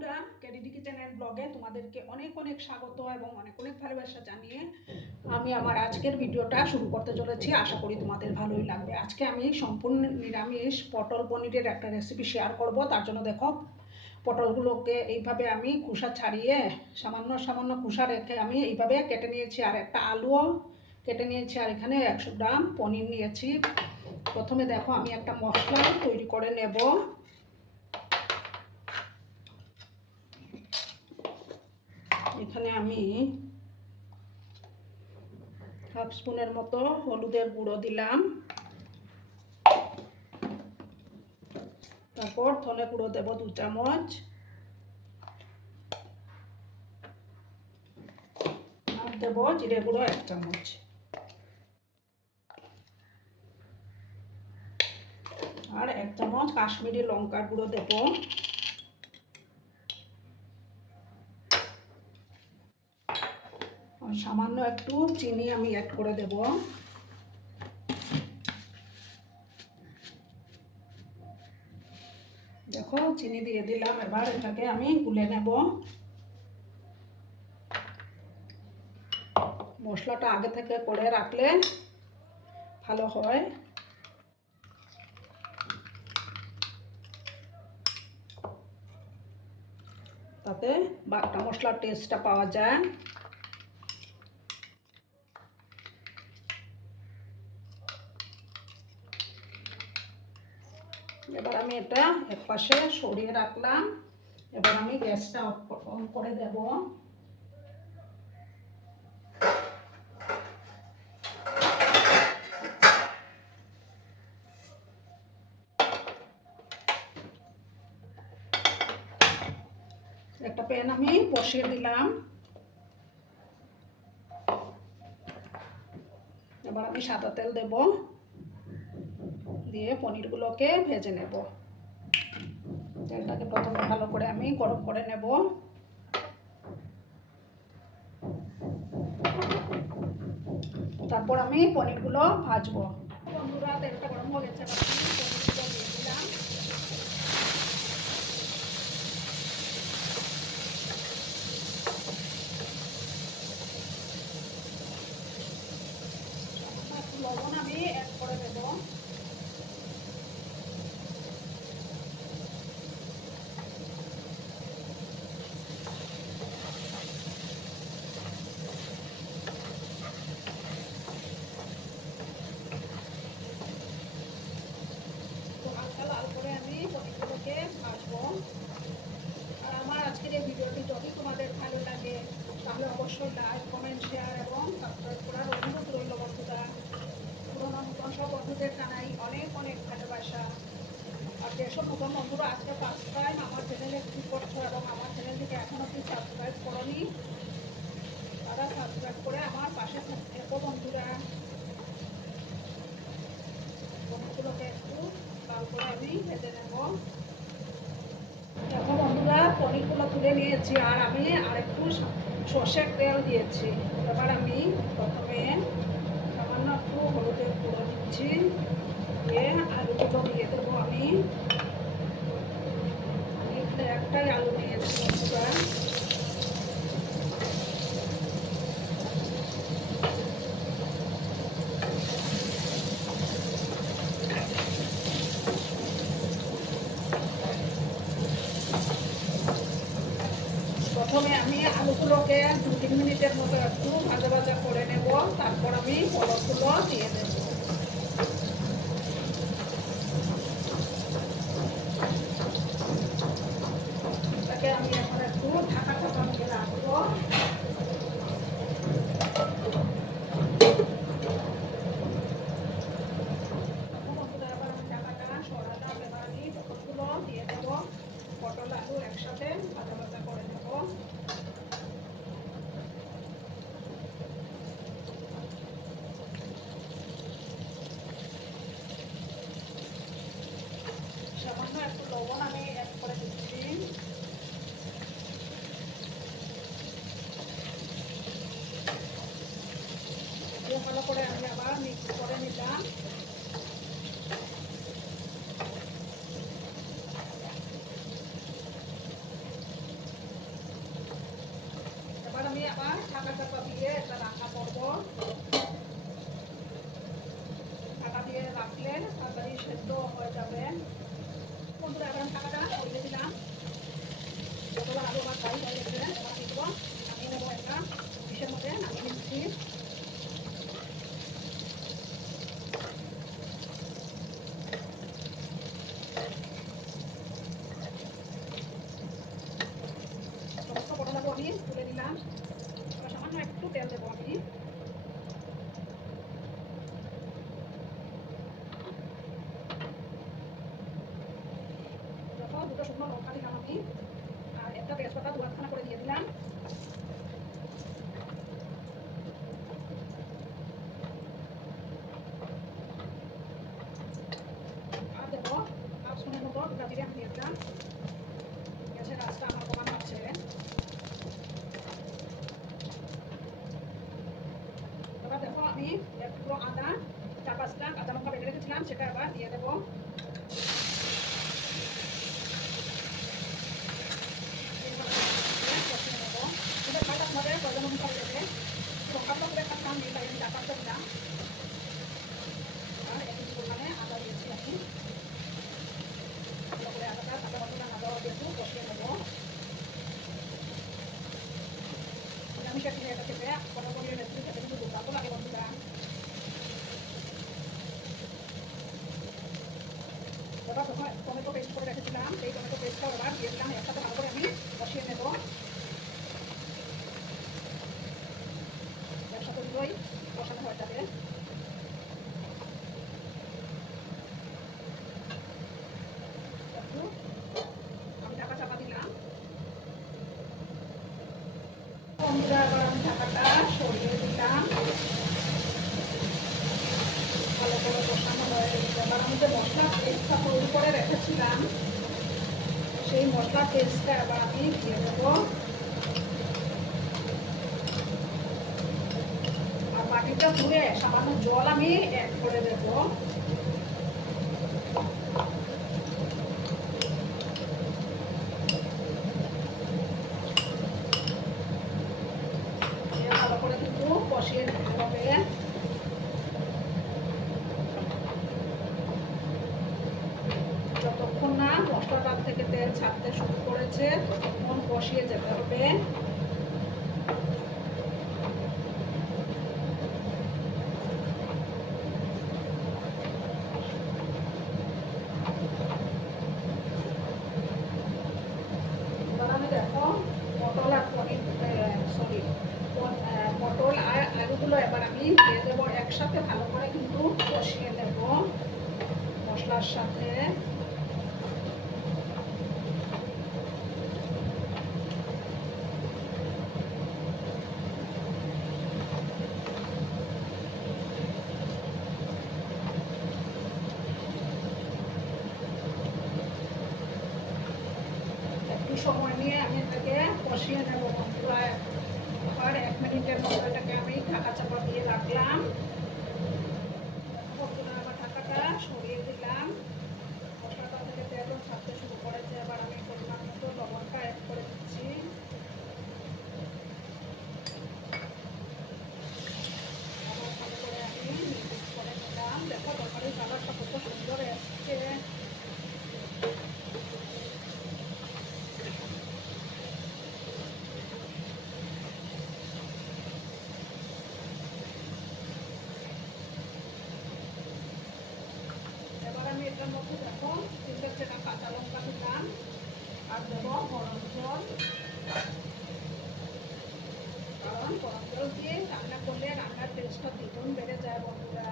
বন্ধুরা, ক্যাডিডি kitchen and ব্লগে তোমাদেরকে অনেক অনেক স্বাগত এবং অনেক অনেক ভালোবাসা জানিয়ে আমি আমার আজকের ভিডিওটা শুরু করতে চলেছি। আশা করি তোমাদের ভালোই লাগবে। আজকে আমি সম্পূর্ণ নিরামিষ পটল পনিরের একটা রেসিপি শেয়ার করব। তার জন্য দেখো, পটলগুলোকে এইভাবে আমি খোসা ছাড়িয়ে সামান্য সামান্য খোসা রেখে আমি এইভাবে কেটে নিয়েছি, আর একটা আলুও কেটে নিয়েছি, আর এখানে 100 গ্রাম পনির নিয়েছি। প্রথমে দেখো, আমি একটা মশলা তৈরি করে নেব। এখানে আমি হাফ স্পুনের মতো হলুদের গুঁড়ো দিলাম, তারপর ধনে গুঁড়ো দেব 2 চামচ, আর দেব জিরে গুঁড়ো 1 চামচ, আর 1 চামচ কাশ্মীরি লঙ্কার গুঁড়ো দেব, আর সামান্য একটু চিনি আমি অ্যাড করে দেব। দেখো, চিনি দিয়ে দিলাম। এবার এটাকে আমি গুলে নেব। মশলাটা আগে থেকে করে রাখলে ভালো হয়। তাতে বাটা মশলার টেস্টটা পাওয়া যায়। এবার আমি এটা একপাশে সরিয়ে রাখলাম। এবার আমি গ্যাসটা অন করে দেব। একটা প্যান আমি বসিয়ে দিলাম। এবার আমি সাদা তেল দেব, দিয়ে পনিরগুলোকে ভেজে নেব। তেলটাকে প্রথমে ভালো করে আমি গরম করে নেব। তারপর আমি পনিরগুলো ভাজবো। বন্ধুরা, তেলটা গরম হয়ে গেছে, এবার আমি পনিরগুলো দিয়ে দিলাম। লবণ আমি অ্যাড করে দেব। হালকা লাল করে আমি পনিরগুলোকে ভাজবো। আর আমার আজকের এই ভিডিওটি যদি তোমাদের ভালো লাগে তাহলে অবশ্যই লাইক, কমেন্ট, শেয়ার এবং সাবস্ক্রাইব করার অনুরোধ রইল। বন্ধুরা, পুরোনো নতুন সব বন্ধুদের জানাই অনেক অনেক ভালোবাসা। আর যেসব নতুন বন্ধুরা আজকে ফার্স্ট টাইম আমার চ্যানেলে ক্লিক করছো এবং আমার চ্যানেলটিকে এখনও কি সাবস্ক্রাইব করোনি, তারা সাবস্ক্রাইব করে আমার পাশে থেকো। বন্ধুরা, পনিরগুলোকে একটু লাল করে আমি ভেজে নেব। দেখো বন্ধুরা, পনিরগুলো তুলে নিয়েছি, আর আমি আরেকটু সর্ষের তেল দিয়েছি। এবার আমি প্রথমে সামান্য একটু হলুদের গুঁড়ো দিচ্ছি, দিয়ে আলুগুলো দিয়ে দেবো। আমি একটাই আলু নিয়েছি বন্ধুরা। প্রথমে আমি আলুগুলোকে 2-3 মিনিটের মতো একটু ভাজা ভাজা করে নেব, তারপর আমি পটলগুলো দিয়ে দেব। এটাকে আমি এখন একটু ঢাকা দিয়ে রাখবো। বন্ধুরা, এবার আমি ঢাকাটা সরালাম। এবার আমি পটলগুলো দিয়ে দেব। পটল আলু একসাথে ভাজা ভাজা করে নেব। সামান্য একটু লবণ আমি অ্যাড করে দিচ্ছি। ভালো করে আমি আবার মিক্স করে নিলাম। ঢাকা চাপা দিয়ে এটা রান্না করবো। ঢাকা দিয়ে রাখলে তাড়াতাড়ি সেদ্ধ হয়ে যাবে। বন্ধুরা এবার আমি ঢাকাটা সরিয়ে দিলাম। যতবার আলু আমার ফ্রাই হয়ে গেছে এবার দিয়ে দেবো, নামিয়ে নেবো একটা ডিশের মধ্যে নামিয়ে নিচ্ছি। সমস্ত পটলটাও আমি তুলে নিলাম। এবার সামান্য একটু তেল দেবো আমি। দুটো শুকনো লঙ্কা দিলাম আমি, আর একটা তেজপাতা দুখানা করে দিয়ে দিলাম। আর দেবো হাফ স্পুনের মতো গোটা জিরে আমি দিয়ে দিলাম। গ্যাসের আঁচটা আমার কমানো আছে। এবার দেখো আমি একটু আদা, 4-5টা কাঁচা লঙ্কা বেটে রেখেছিলাম, সেটা এবার দিয়ে দেবো। প্রয়োজন অনুসারে দেবে। লঙ্কাটা করে একটা দাম নিয়ে আমি 4-5টা দিলাম। আর একটু পরিমাণে আদা দিয়েছি আমি। ভালো করে আদাটা কাঁচা মশলা না দেওয়া দিয়ে একটু কষিয়ে নেবো। নিরামিষের দিনে এটা খেতে কোনো পনিরের রেসিপি খেতে কিন্তু দুর্দান্ত লাগে বন্ধুরা। এবার যখন টমেটো পেস্ট করে রেখেছিলাম সেই টমেটো পেস্টটাও এবার দিয়ে দিলাম। একসাথে ভালো করে আমি কষিয়ে নেব। একসাথে দুটোই কষানো হয়ে যাবে। আমি ঢাকা চাপা দিলাম। বন্ধুরা এবার আমি ঢাকাটা সরিয়ে দিলাম। ভালো করে কষানো হয়ে গেছে। এবার আমি যে মশলা পেস্টটা তৈরি করে রেখেছিলাম সেই মশলা পেস্টটা এবার আমি দিয়ে দেবো। আর বাটিটা ধুয়ে সামান্য জল আমি অ্যাড করে দেবো। ভালো করে কিন্তু কষিয়ে নিতে হবে। যতক্ষণ না মশলাটা থেকে তেল ছাড়তে শুরু করেছে ততক্ষণ কষিয়ে যেতে হবে। দেখো পটল আর পনির পটল আর আলুগুলো এবার আমি দিয়ে দেবো একসাথে। ভালো করে কিন্তু কষিয়ে নেব মশলার সাথে। একটু সময় নিয়ে আমি এটাকে কষিয়ে নেব বন্ধুরা। আর 1 মিনিটের মতো এটাকে আমি ঢাকা চাপা দিয়ে রাখলাম। বন্ধুরা আমার ঢাকাটা সরিয়ে দিলাম। মশলাটা থেকে তেল ছাড়তে শুরু করেছে। এবার আমি পরিমাণ মতো লবণটা অ্যাড করে দিচ্ছি। আবার ভালো করে আমি মিক্স করে নিলাম। দেখো তরকারির কালারটা কত সুন্দর এসছে। আমি এটার মধ্যে দেখো 3-4টা কাঁচা লঙ্কা দিলাম আর দেবো গরম জল। কারণ গরম জল দিয়ে রান্না করলে রান্নার টেস্টটা দ্বিগুণ বেড়ে যায় বন্ধুরা।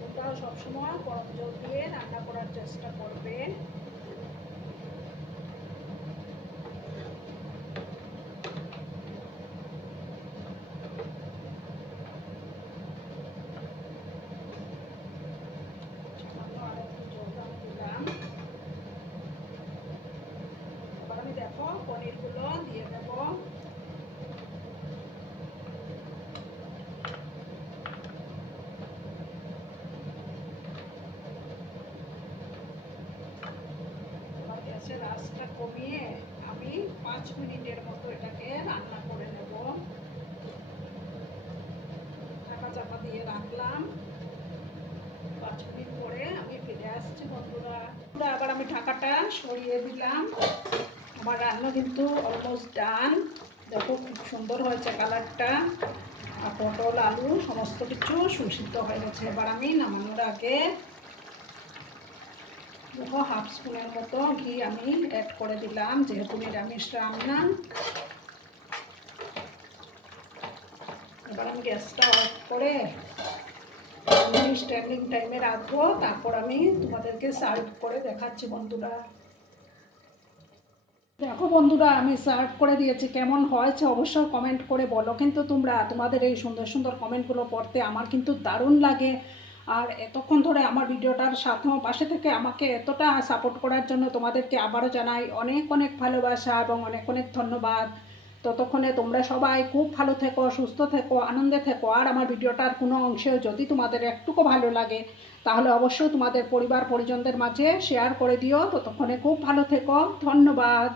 তোমরাও সবসময় গরম জল দিয়ে রান্না করার চেষ্টা করবে। দেখো পনিরগুলো দিয়ে দেব। গ্যাসের আঁচটা কমিয়ে আমি 5 মিনিটের মতো এটাকে রান্না করে নেব। ঢাকা চাপা দিয়ে রাখলাম। 5 মিনিট পরে আমি ফিরে আসছি বন্ধুরা। আবার আমি ঢাকাটা সরিয়ে দিলাম। আমার রান্না কিন্তু অলমোস্ট ডান। দেখো খুব সুন্দর হয়েছে কালারটা। আর পটল আলু সমস্ত কিছু সুসিদ্ধ হয়ে গেছে। এবার আমি নামানোর আগে দেখো হাফ স্পুনের মতো ঘি আমি অ্যাড করে দিলাম, যেহেতু নিরামিষ রান্না। এবার আমি গ্যাসটা অফ করে আমি স্ট্যান্ডিং টাইমে রাখবো, তারপর আমি তোমাদেরকে সার্ভ করে দেখাচ্ছি বন্ধুরা। দেখো বন্ধুরা, আমি সার্ভ করে দিয়েছি। কেমন হয়েছে অবশ্যই কমেন্ট করে বলো। কিন্তু তোমাদের এই সুন্দর সুন্দর কমেন্টগুলো পড়তে আমার কিন্তু দারুণ লাগে। আর এতক্ষণ ধরে আমার ভিডিওটার সাথেও পাশে থেকে আমাকে এতটা সাপোর্ট করার জন্য তোমাদেরকে আবারও জানাই অনেক অনেক ভালোবাসা এবং অনেক অনেক ধন্যবাদ। ততক্ষণে তোমরা সবাই খুব ভালো থেকো, সুস্থ থেকো, আনন্দে থেকো। আর আমার ভিডিওটার কোনো অংশেও যদি তোমাদের একটুকু ভালো লাগে তাহলে অবশ্যই তোমাদের পরিবার পরিজনদের মাঝে শেয়ার করে দিও। ততক্ষণে খুব ভালো থেকো। ধন্যবাদ।